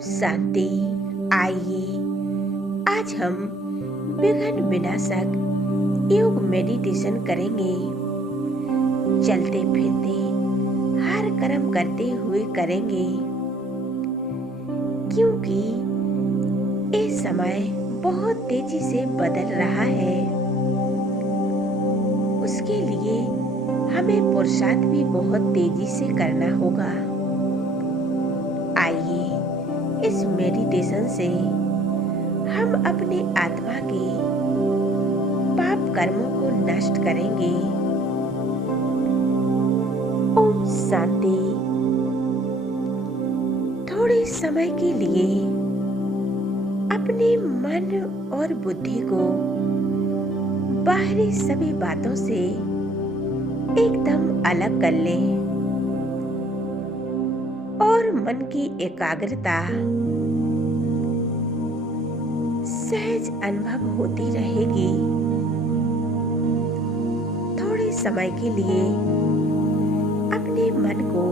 शांति। आइए आज हम विघ्न विनाशक योग मेडिटेशन करेंगे। चलते फिरते हर कर्म करते हुए करेंगे, क्योंकि ये समय बहुत तेजी से बदल रहा है। उसके लिए हमें पुरुषार्थ भी बहुत तेजी से करना होगा। आइए इस मेडिटेशन से हम अपने आत्मा के पाप कर्मों को नष्ट करेंगे। ओम शांति। थोड़े समय के लिए अपने मन और बुद्धि को बाहरी सभी बातों से एकदम अलग कर लें और मन की एकाग्रता सहज अनुभव होती रहेगी। थोड़े समय के लिए अपने मन को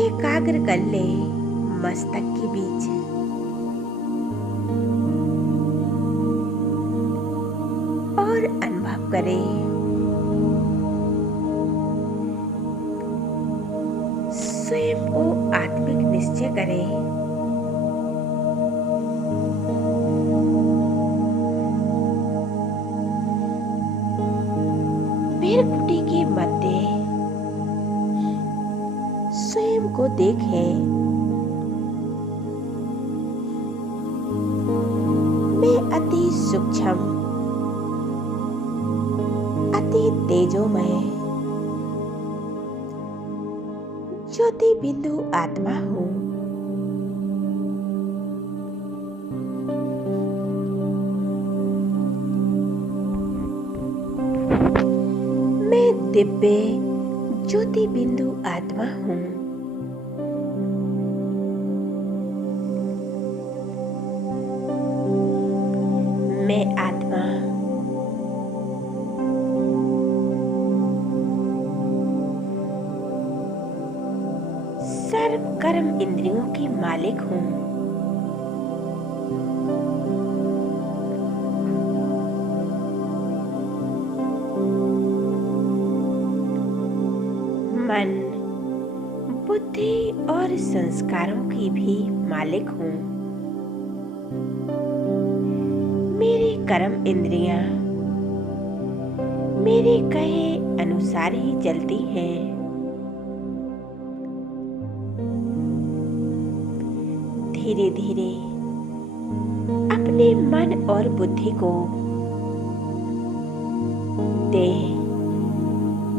एकाग्र कर ले मस्तक के बीच। और अनुभव करें स्वयं को आत्मिक निश्चय करें। भृकुटी के मध्य स्वयं को देखें। मैं अति सूक्ष्म, अति तेजोमय ज्योति बिंदु आत्मा हूँ। मैं दिव्य ज्योति बिंदु आत्मा हूँ। मैं आत्मा सर्व कर्म इंद्रियों की मालिक हूँ। मन, बुद्धि और संस्कारों की भी मालिक हूँ। मेरी कर्म इंद्रियां मेरे कहे अनुसार ही चलती हैं। धीरे धीरे अपने मन और बुद्धि को देह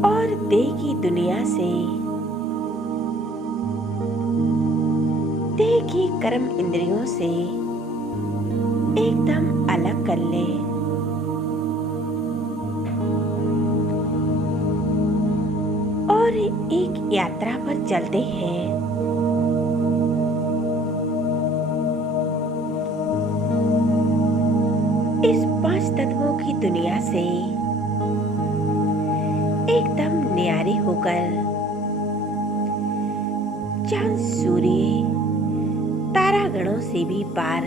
और देह की दुनिया से, देह की कर्म इंद्रियों से एकदम अलग कर ले। और एक यात्रा पर चलते हैं। इस पांच तत्वों की दुनिया से एकदम न्यारी होकर चांद, सूर्य, तारागणों से भी पार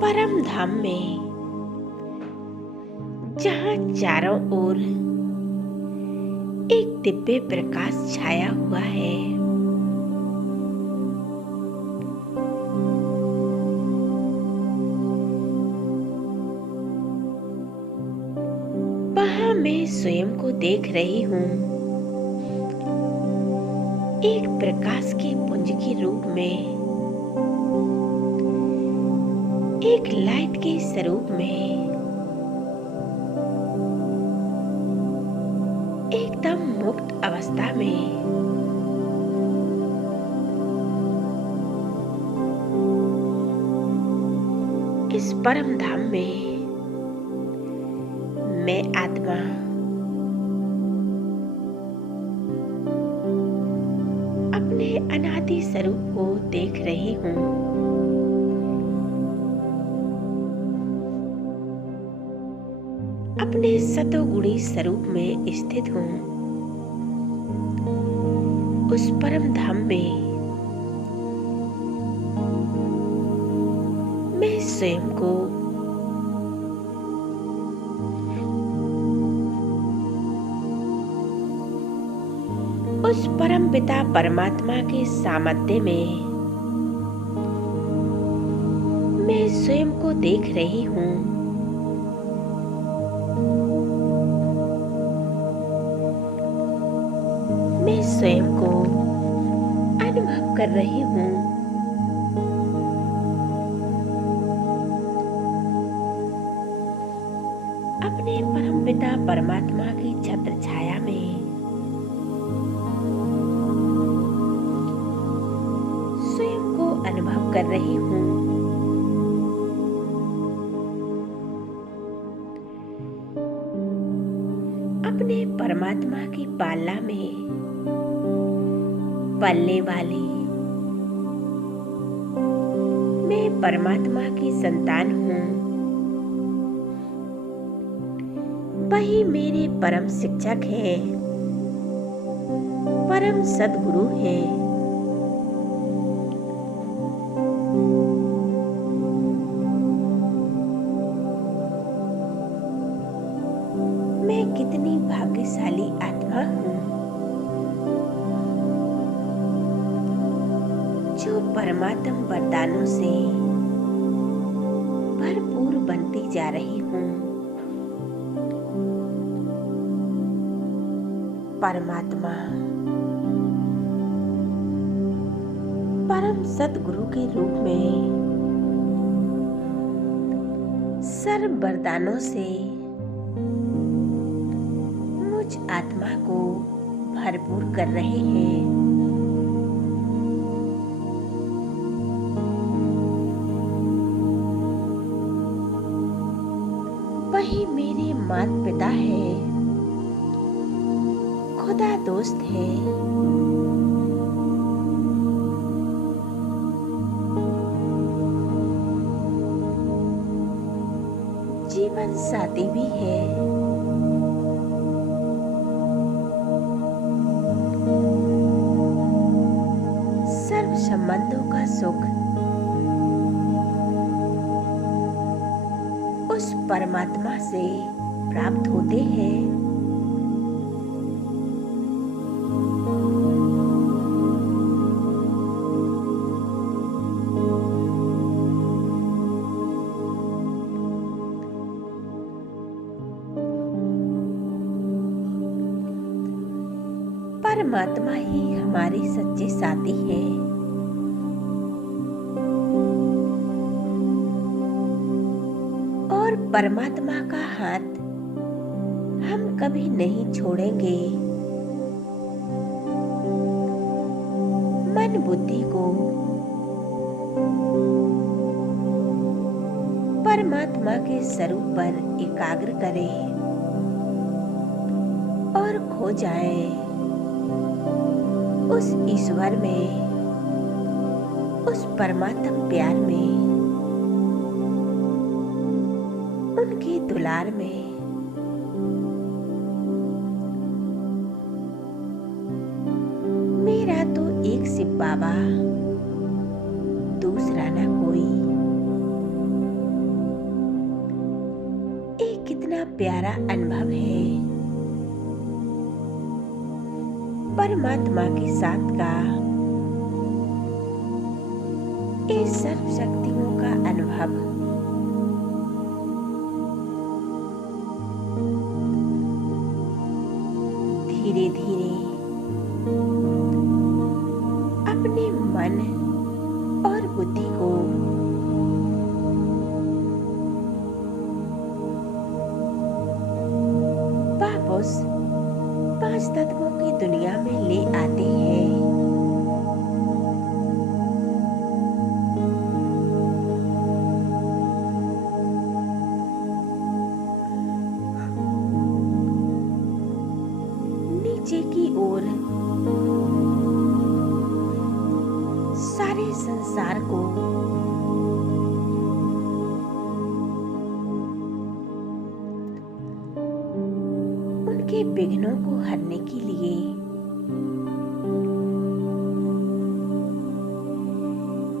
परम धाम में, जहां चारों ओर एक दिव्य प्रकाश छाया हुआ है। वहां मैं स्वयं को देख रही हूँ, एक प्रकाश के पुंज के रूप में, एक लाइट के स्वरूप में, एकदम मुक्त अवस्था में। इस परम धाम में मैं आत्मा अपने अनादि स्वरूप को देख रही हूँ। अपने सतोगुणी स्वरूप में स्थित हूँ। उस परम धाम में मैं स्वयं को उस परम पिता परमात्मा के सामर्थ्य में मैं स्वयं को देख रही हूँ। मैं स्वयं को अनुभव कर रही हूँ। अपने परम पिता परमात्मा की छत्र छाया में स्वयं को अनुभव कर रही हूँ। अपने परमात्मा की पालना में पलने वाली मैं परमात्मा की संतान हूँ। वही मेरे परम शिक्षक हैं, परम सद्गुरु हैं। मैं कितनी भाग्यशाली आत्मा हूँ जो परमात्म वरदानों से भरपूर बनती जा रही हूँ। परमात्मा परम सद्गुरु के रूप में सर्व वरदानों से मुझ आत्मा को भरपूर कर रहे हैं। वही मेरे माता पिता है, खुदा दोस्त है। जीवन साथी भी है। सर्व संबंधों का सुख उस परमात्मा से प्राप्त होते हैं। परमात्मा ही हमारे सच्चे साथी हैं। और परमात्मा का हाथ हम कभी नहीं छोड़ेंगे। मन बुद्धि को परमात्मा के स्वरूप पर एकाग्र करें और खो जाएं उस ईश्वर में, उस परमात्म प्यार में, उनके दुलार में। मेरा तो एक शिव बाबा, दूसरा ना कोई। एक कितना प्यारा अनुभव है परमात्मा के साथ का, इस सर्व शक्तियों का अनुभव। धीरे धीरे अपने मन और बुद्धि को वापस पांच तत्वों की दुनिया में ले आते हैं। नीचे की ओर सारे संसार को उनके विघ्नों को हरने के लिए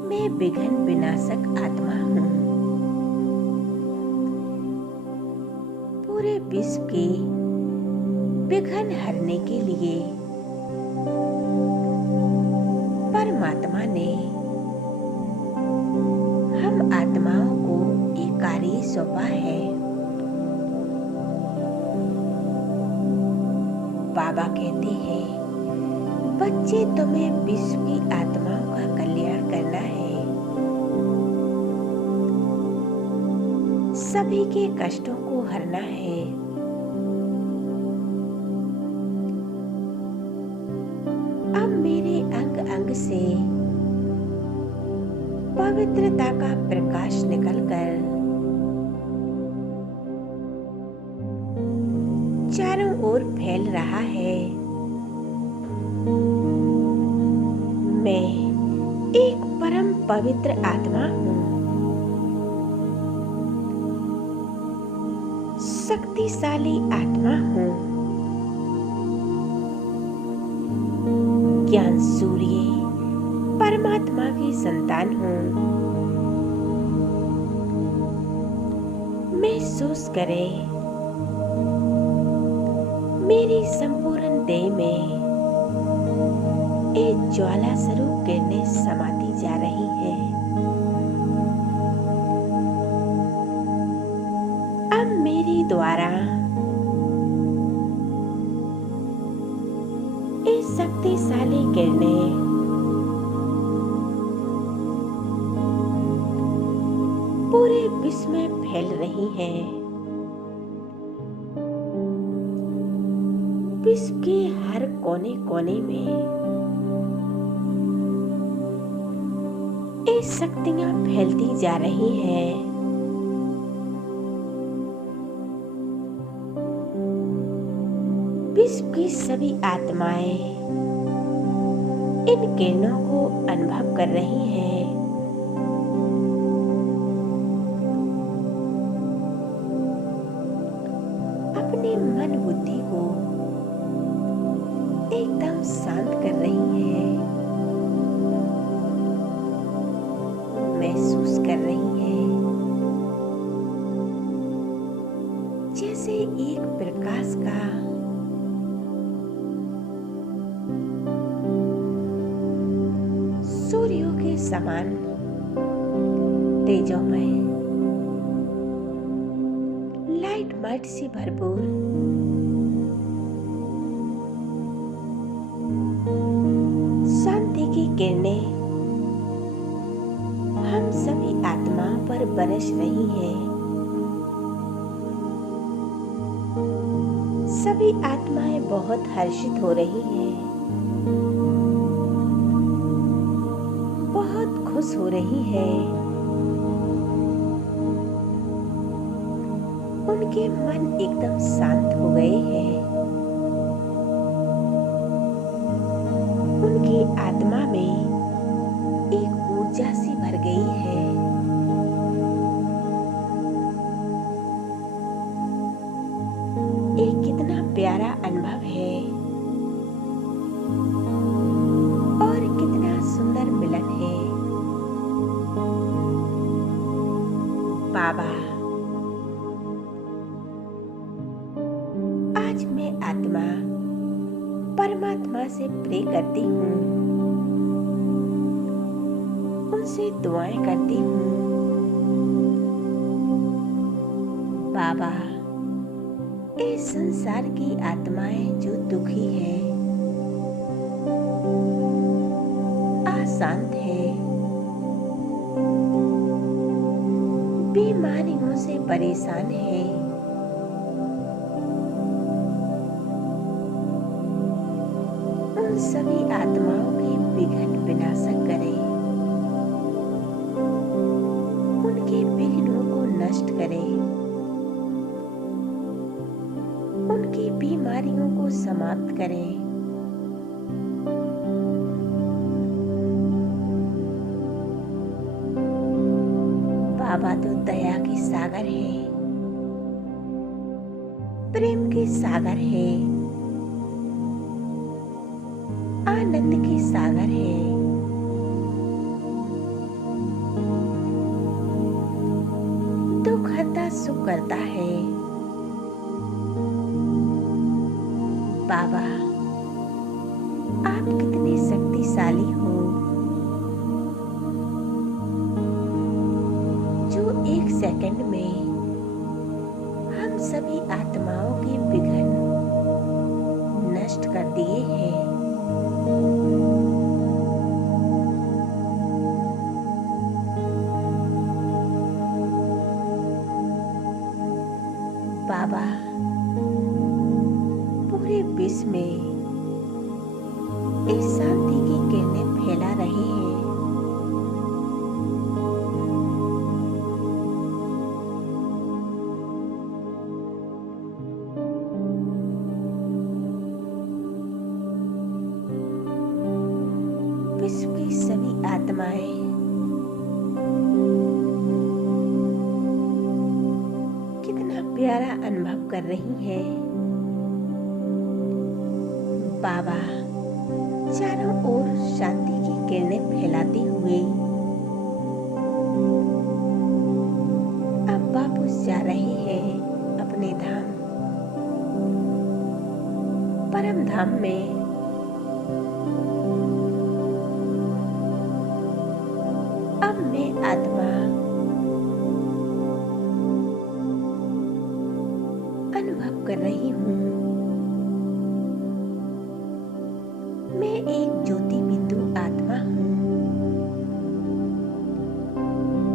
मैं विघ्न विनाशक आत्मा हूँ। पूरे विश्व के विघ्न हरने के लिए परमात्मा ने हम आत्माओं को एक कार्य सौंपा है। बाबा कहते हैं, बच्चे, तुम्हें विश्व की आत्माओं का कल्याण करना है, सभी के कष्टों को हरना है। अब मेरे अंग अंग से पवित्रता का प्रकाश निकलकर चारों ओर फैल रहा है। मैं एक परम पवित्र आत्मा हूँ, शक्तिशाली आत्मा हूँ, ज्ञान सूर्य परमात्मा की संतान हूँ। महसूस करें, मेरी संपूर्ण देह में एक ज्वाला स्वरूप किरणें समाती जा रही है। अब मेरे द्वारा इस शक्तिशाली किरणें पूरे विश्व में फैल रही हैं। विश्व के हर कोने कोने में ये शक्तियां फैलती जा रही हैं। विश्व की सभी आत्माएं इन किरणों को अनुभव कर रही हैं। अपने मन बुद्धि को एकदम शांत कर रही है, महसूस कर रही है जैसे एक प्रकाश का सूर्यों के समान तेजोमय लाइट माइट से भरपूर शांति की किरणें हम सभी आत्माओं पर बरस रही हैं। सभी आत्माएं बहुत हर्षित हो रही हैं, बहुत खुश हो रही हैं। उनके मन एकदम शांत हो गए हैं। उनकी आत्मा में एक ऊर्जा सी भर गई है। एक कितना प्यारा अनुभव है और कितना सुंदर मिलन है। बाबा, आज मैं आत्मा परमात्मा से प्रे करती हूँ, उनसे दुआएं करती हूँ। बाबा, इस संसार की आत्माएं जो दुखी है, अशांत है, बीमारियों से परेशान है, उन सभी आत्माओं के विघ्न विनाशक करें, उनके विघ्नों को नष्ट करें, उनकी बीमारियों को समाप्त करें। बाबा तो दया के सागर है, प्रेम के सागर है, आनंद के सागर है, दुख हरता सुख करता है। बाबा, आप कितने शक्तिशाली हो, जो एक सेकंड में हम सभी आत्माओं के विघ्न नष्ट कर दिए हैं। बाबा, पूरे विश्व में इस शांति की किरणें फैला रहे हैं। विश्व की सभी आत्माएं कितना प्यारा अनुभव कर रही हैं। बाबा, चारों ओर शांति की किरणें फैलाते हुए अब वापस जा रहे हैं अपने धाम, परम धाम में। अब मैं आत्मा अनुभव कर रही हूँ, मैं एक ज्योति बिंदु आत्मा हूँ,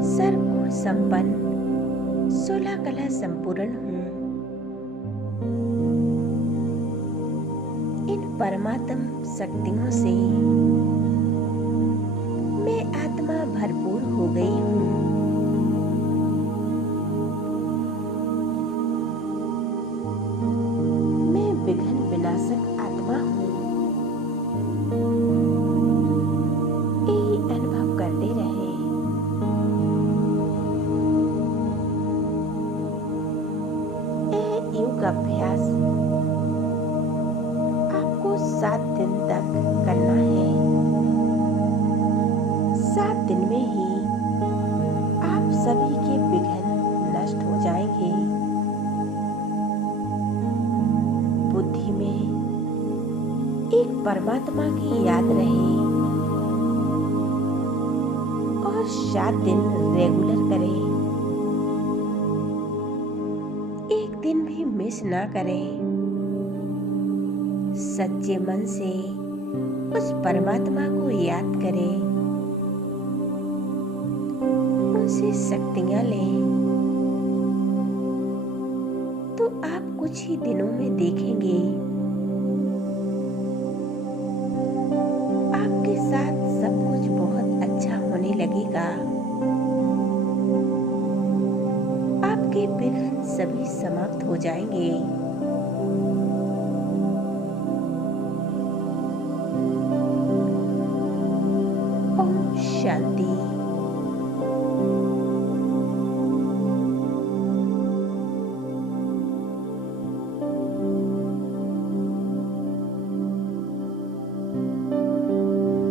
सर्वगुण संपन्न, 16 कला संपूर्ण हूँ। इन परमात्म शक्तियों से मैं आत्मा भरपूर हो गई हूँ। मैं विघ्न विनाशक आत्मा हूँ। यही अनुभव करते रहे। यह योग अभ्यास आपको 7 दिन तक करना है। 7 दिन में ही आप सभी के विघ्न नष्ट हो जाएंगे। बुद्धि में एक परमात्मा की याद रहे और 7 दिन रेगुलर करें। एक दिन भी मिस ना करें। सच्चे मन से उस परमात्मा को याद करें, उनसे शक्तियां लें, तो आप कुछ ही दिनों में देखेंगे आपके साथ सब कुछ बहुत अच्छा होने लगेगा। आपके विघ्न सभी समाप्त हो जाएंगे। ओम शांति।